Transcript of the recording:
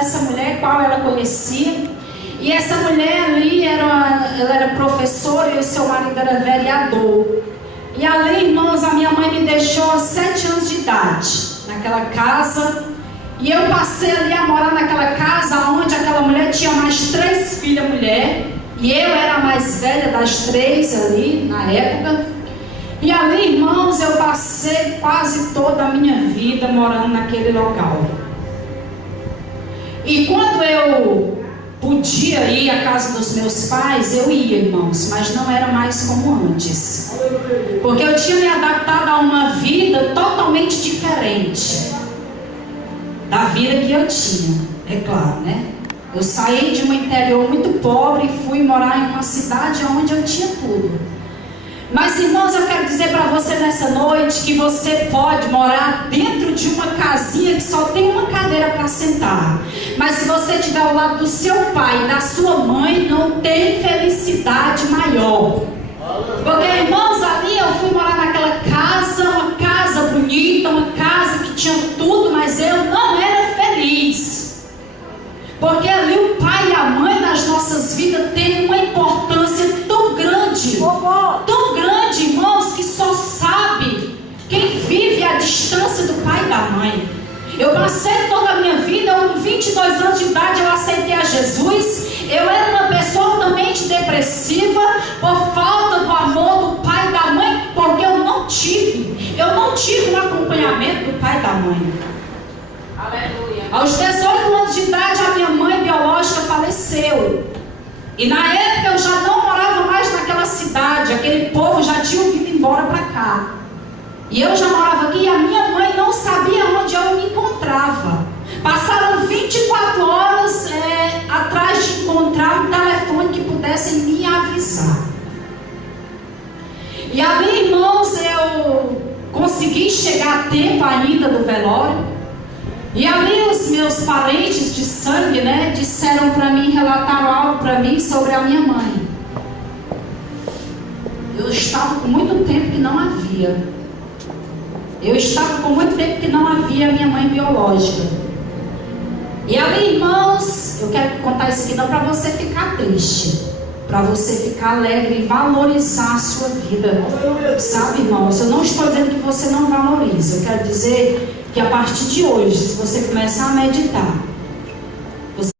essa mulher, qual ela conhecia. E essa mulher ali, ela era professora e o seu marido era vereador. E ali, irmãos, a minha mãe me deixou aos 7 anos de idade, naquela casa. E eu passei ali a morar naquela casa, onde aquela mulher tinha mais 3 filhas mulher. E eu era a mais velha das 3 ali, na época. E ali, irmãos, eu passei quase toda a minha vida morando naquele local. E quando eu podia ir à casa dos meus pais, eu ia, irmãos, mas não era mais como antes. Porque eu tinha me adaptado a uma vida totalmente diferente da vida que eu tinha, é claro, né? Eu saí de um interior muito pobre e fui morar em uma cidade onde eu tinha tudo. Mas, irmãos, eu quero dizer para você nessa noite que você pode morar dentro de uma casinha que só tem uma cadeira para sentar. Mas se você estiver ao lado do seu pai e da sua mãe, não tem felicidade maior. Porque, irmãos, ali eu fui morar naquela casa, uma casa bonita, uma casa que tinha tudo, mas eu não era feliz. Porque ali o pai e a mãe nas nossas vidas têm uma importância tão grande, irmãos, que só sabe quem vive à distância do pai e da mãe. Eu passei toda a minha vida, com 22 anos de idade eu aceitei a Jesus. Eu era uma pessoa totalmente depressiva por falta do amor do pai e da mãe, porque eu não tive um acompanhamento do pai e da mãe. Aleluia. Aos 18 anos de idade a minha mãe biológica faleceu. E na época eu já não morava mais naquela cidade, aquele povo já tinha vindo embora para cá. E eu já morava aqui e a minha mãe não sabia onde eu me encontrava. Passaram 24 horas atrás de encontrar um telefone que pudesse me avisar. E ali, irmãos, eu consegui chegar a tempo ainda do velório. E ali os meus parentes de sangue, né, disseram para mim, relataram algo para mim sobre a minha mãe. Eu estava com muito tempo que não havia. A minha mãe biológica. E ali, irmãos, eu quero contar isso aqui não para você ficar triste, para você ficar alegre e valorizar a sua vida. Sabe, irmãos, eu não estou dizendo que você não valoriza. Eu quero dizer que a partir de hoje, se você começar a meditar